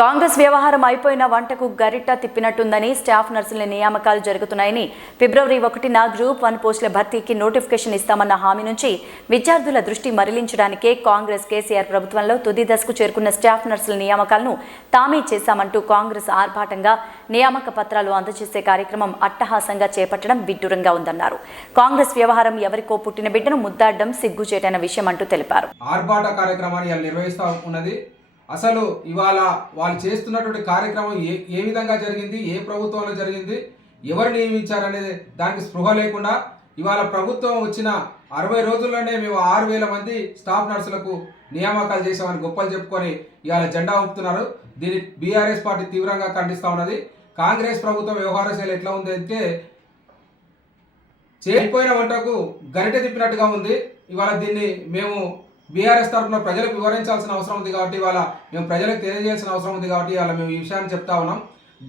కాంగ్రెస్ వ్యవహారం అయిపోయిన వంటకు గరిట తిప్పినట్టుందని స్టాఫ్ నర్సుల నియామకాలు జరుగుతున్నాయని ఫిబ్రవరి ఒకటిన గ్రూప్ వన్ పోస్టుల భర్తీకి నోటిఫికేషన్ ఇస్తామన్న హామీ నుంచి విద్యార్థుల దృష్టి మరలించడానికే కాంగ్రెస్ కేసీఆర్ ప్రభుత్వంలో తుది దశకు చేరుకున్న స్టాఫ్ నర్సుల నియామకాలను తామే చేశామంటూ కాంగ్రెస్ ఆర్భాటంగా నియామక పత్రాలు అందజేసే కార్యక్రమం అట్టహాసంగా చేపట్టడం విడ్డూరంగా ఉందన్నారు. కాంగ్రెస్ వ్యవహారం ఎవరికో పుట్టిన బిడ్డను ముద్దాడడం సిగ్గుచేటైన విషయం అంటూ తెలిపారు. ఆర్భాట కార్యక్రమాన్ని నిర్వహిస్తా ఉన్నది అసలు ఇవాళ వాళ్ళు చేస్తున్నటువంటి కార్యక్రమం ఏ ఏ విధంగా జరిగింది ఏ ప్రభుత్వంలో జరిగింది ఎవరు నియమించారనేది దానికి స్పృహ లేకుండా ఇవాళ ప్రభుత్వం వచ్చిన అరవై రోజుల్లోనే మేము ఆరు వేల మంది స్టాఫ్ నర్సులకు నియామకాలు చేసామని గొప్పలు చెప్పుకొని ఇవాళ జెండా ఊపుతున్నారు. దీన్ని బీఆర్ఎస్ పార్టీ తీవ్రంగా ఖండిస్తూ ఉన్నది. కాంగ్రెస్ ప్రభుత్వం వ్యవహార శైలి ఎట్లా ఉంది అంటే చేరిపోయిన వంటకు గరిట తిప్పినట్టుగా ఉంది. ఇవాళ దీన్ని మేము బీఆర్ఎస్ తరఫున ప్రజలకు వివరించాల్సిన అవసరం ఉంది కాబట్టి ఇవాళ మేము ప్రజలకు తెలియజేయాల్సిన అవసరం ఉంది కాబట్టి ఇవాళ మేము ఈ విషయాన్ని చెప్తా ఉన్నాం.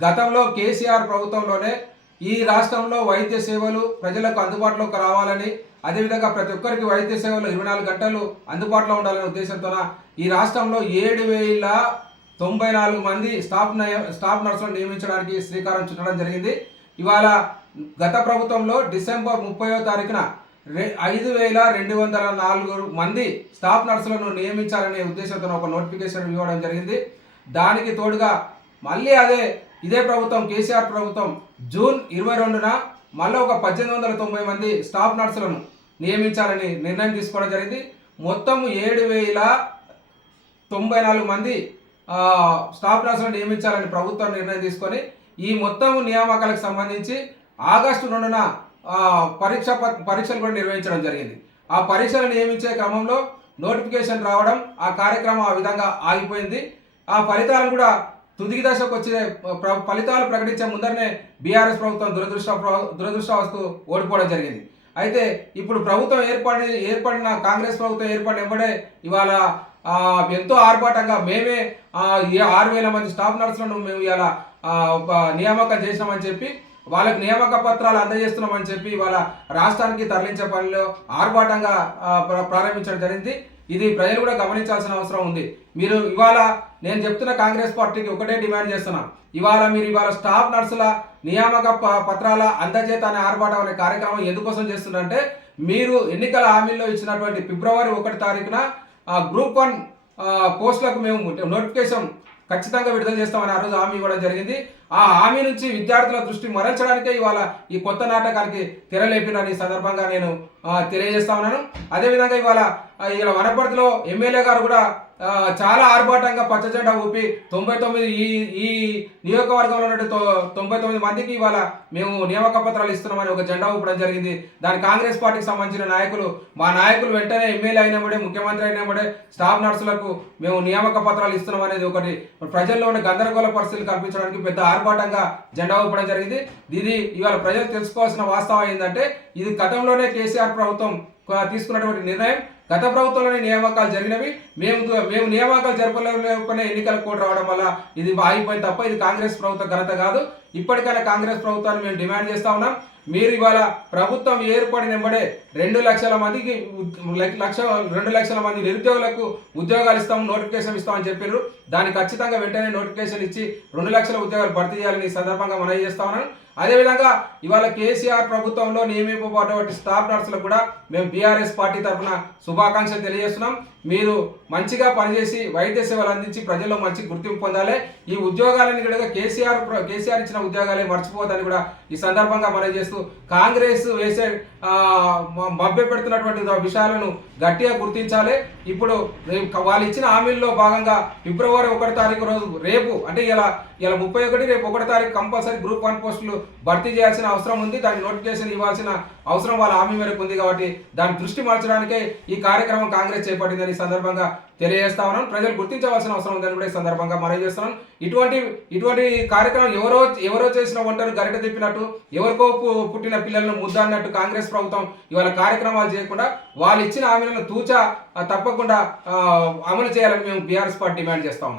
గతంలో కేసీఆర్ ప్రభుత్వంలోనే ఈ రాష్ట్రంలో వైద్య సేవలు ప్రజలకు అందుబాటులోకి రావాలని అదేవిధంగా ప్రతి ఒక్కరికి వైద్య సేవలు ఇరవై నాలుగు గంటలు అందుబాటులో ఉండాలనే ఉద్దేశంతో ఈ రాష్ట్రంలో ఏడు వేల తొంభై నాలుగు మంది స్టాఫ్ స్టాఫ్ నర్సులను నియమించడానికి శ్రీకారం చుట్టడం జరిగింది. ఇవాళ గత ప్రభుత్వంలో డిసెంబర్ ముప్పయో తారీఖున ఐదు వేల రెండు వందల నాలుగు మంది స్టాఫ్ నర్సులను నియమించాలనే ఉద్దేశంతో ఒక నోటిఫికేషన్ ఇవ్వడం జరిగింది. దానికి తోడుగా మళ్ళీ అదే ఇదే ప్రభుత్వం కేసీఆర్ ప్రభుత్వం జూన్ ఇరవై రెండున మళ్ళీ ఒక పద్దెనిమిది వందల తొంభై మంది స్టాఫ్ నర్సులను నియమించాలని నిర్ణయం తీసుకోవడం జరిగింది. మొత్తం ఏడు వేల తొంభై నాలుగు మంది స్టాఫ్ నర్సులను నియమించాలని ప్రభుత్వం నిర్ణయం తీసుకొని ఈ మొత్తం నియామకాలకు సంబంధించి ఆగస్టు రెండున పరీక్ష ప- పరీక్షలు కూడా నిర్వహించడం జరిగింది. ఆ పరీక్షలు నియమించే క్రమంలో నోటిఫికేషన్ రావడం ఆ కార్యక్రమం ఆ విధంగా ఆగిపోయింది. ఆ ఫలితాలు కూడా తుదికి దశకు వచ్చే ప్ర- ఫలితాలు ప్రకటించే ముందరనే బీఆర్ఎస్ ప్రభుత్వం దురదృష్ట దురదృష్టవస్తు ఓడిపోవడం జరిగింది. అయితే ఇప్పుడు ప్రభుత్వం ఏర్పడి ఏర్పడిన కాంగ్రెస్ ప్రభుత్వం ఏర్పడిన ఇవ్వడే ఇవాళ ఎంతో ఆర్భాటంగా మేమే ఆరు వేల మంది స్టాఫ్ నర్సులను మేము ఇవాళ నియామకం చేసినామని చెప్పి వాళ్ళకి నియామక పత్రాలు అందజేస్తున్నామని చెప్పి ఇవాళ రాష్ట్రానికి తరలించే పనిలో ఆర్భాటంగా ప్ర- ప్రారంభించడం జరిగింది. ఇది ప్రజలు కూడా గమనించాల్సిన అవసరం ఉంది. మీరు ఇవాళ నేను చెప్తున్న కాంగ్రెస్ పార్టీకి ఒకటే డిమాండ్ చేస్తున్నా. ఇవాళ మీరు ఇవాళ స్టాఫ్ నర్సుల నియామక ప- పత్రాల అందజేత అనే ఆర్భాటం అనే కార్యక్రమం ఎందుకోసం చేస్తున్నారంటే మీరు ఎన్నికల హామీల్లో ఇచ్చినటువంటి ఫిబ్రవరి ఒకటి తారీఖున గ్రూప్ వన్ పోస్టులకు మేము నోటిఫికేషన్ ఖచ్చితంగా విడుదల చేస్తామని ఆ రోజు హామీ ఇవ్వడం జరిగింది. ఆ హామీ నుంచి విద్యార్థుల దృష్టి మరల్చడానికే ఇవాళ ఈ కొత్త నాటకానికి తెరలేపినని ఈ సందర్భంగా నేను తెలియజేస్తా ఉన్నాను. అదేవిధంగా ఇవాళ ఇలా వనపర్తిలో ఎమ్మెల్యే గారు కూడా చాలా ఆర్భాటంగా పచ్చ జెండా ఊపి తొంభై తొమ్మిది ఈ ఈ నియోజకవర్గంలో ఉన్న తొంభై తొమ్మిది మందికి ఇవాళ మేము నియామక పత్రాలు ఇస్తున్నామని ఒక జెండా ఊపడం జరిగింది. దాని కాంగ్రెస్ పార్టీకి సంబంధించిన నాయకులు మా నాయకులు వెంటనే ఎమ్మెల్యే అయినప్పుడే ముఖ్యమంత్రి అయినప్పుడే స్టాఫ్ నర్సులకు మేము నియామక పత్రాలు ఇస్తున్నాం అనేది ఒకటి ప్రజల్లో ఉన్న గందరగోళ పరిస్థితులు కల్పించడానికి పెద్ద ఆర్భాటంగా జెండా ఊపడం జరిగింది. ఇది ఇవాళ ప్రజలు తెలుసుకోవాల్సిన వాస్తవం ఏంటంటే ఇది గతంలోనే కేసీఆర్ ప్రభుత్వం తీసుకున్నటువంటి నిర్ణయం. గత ప్రభుత్వంలోనే నియామకాలు జరిగినవి. మేము మేము నియామకాలు జరపలేకపోయినా ఎన్నికల కోడ్ రావడం వల్ల ఇది ఆగిపోయింది తప్ప ఇది కాంగ్రెస్ ప్రభుత్వ ఘనత కాదు. ఇప్పటికైనా కాంగ్రెస్ ప్రభుత్వాన్ని మేము డిమాండ్ చేస్తా ఉన్నాం. మీరు ఇవాళ ప్రభుత్వం ఏర్పడిన వెంబడే రెండు లక్షల మందికి లక్ష- రెండు లక్షల మంది నిరుద్యోగులకు ఉద్యోగాలు ఇస్తాం నోటిఫికేషన్ ఇస్తామని చెప్పారు దాన్ని ఖచ్చితంగా వెంటనే నోటిఫికేషన్ ఇచ్చి రెండు లక్షల ఉద్యోగాలు భర్తీ చేయాలని సందర్భంగా మనవి చేస్తా ఉన్నాను అదేవిధంగా ఇవాళ కేసీఆర్ ప్రభుత్వంలో నియమింపబడినటువంటి స్టాఫ్ నర్సులకు కూడా మేము బీఆర్ఎస్ పార్టీ తరఫున శుభాకాంక్షలు తెలియజేస్తున్నాం. మీరు మంచిగా పనిచేసి వైద్య సేవలు అందించి ప్రజల్లో మంచి గుర్తింపు పొందాలి. ఈ ఉద్యోగాలని కూడా కేసీఆర్ కేసీఆర్ ఇచ్చిన ఉద్యోగాలే మర్చిపోవద్దని కూడా ఈ సందర్భంగా మనం చేస్తూ కాంగ్రెస్ వేసే మభ్య పెడుతున్నటువంటి విషయాలను గట్టిగా గుర్తించాలి. ఇప్పుడు రేపు వాళ్ళు ఇచ్చిన హామీల్లో భాగంగా ఫిబ్రవరి ఒకటి తారీఖు రోజు రేపు అంటే ఇలా ఇలా ముప్పై ఒకటి రేపు ఒకటి తారీఖు కంపల్సరీ గ్రూప్ వన్ పోస్టులు భర్తీ చేయాల్సిన అవసరం ఉంది. దాని నోటిఫికేషన్ ఇవ్వాల్సిన అవసరం వాళ్ళ హామీ మేరకు ఉంది కాబట్టి దాని దృష్టి మార్చడానికే ఈ కార్యక్రమం కాంగ్రెస్ చేపట్టిందని ఈ సందర్భంగా తెలియజేస్తా ఉన్నాను ప్రజలు గుర్తించవలసిన అవసరం ఉందని కూడా ఈ సందర్భంగా మనవి చేస్తున్నాను ఇటువంటి ఇటువంటి కార్యక్రమం ఎవరో ఎవరో చేసిన వంటలు గరిట తిప్పినట్టు ఎవరికో పు- పుట్టిన పిల్లలను ముద్దన్నట్టు కాంగ్రెస్ ప్రభుత్వం ఇవాళ కార్యక్రమాలు చేయకుండా వాళ్ళు ఇచ్చిన హామీలను తూచా తప్పకుండా అమలు చేయాలని మేము బీఆర్ఎస్ పార్టీ డిమాండ్ చేస్తా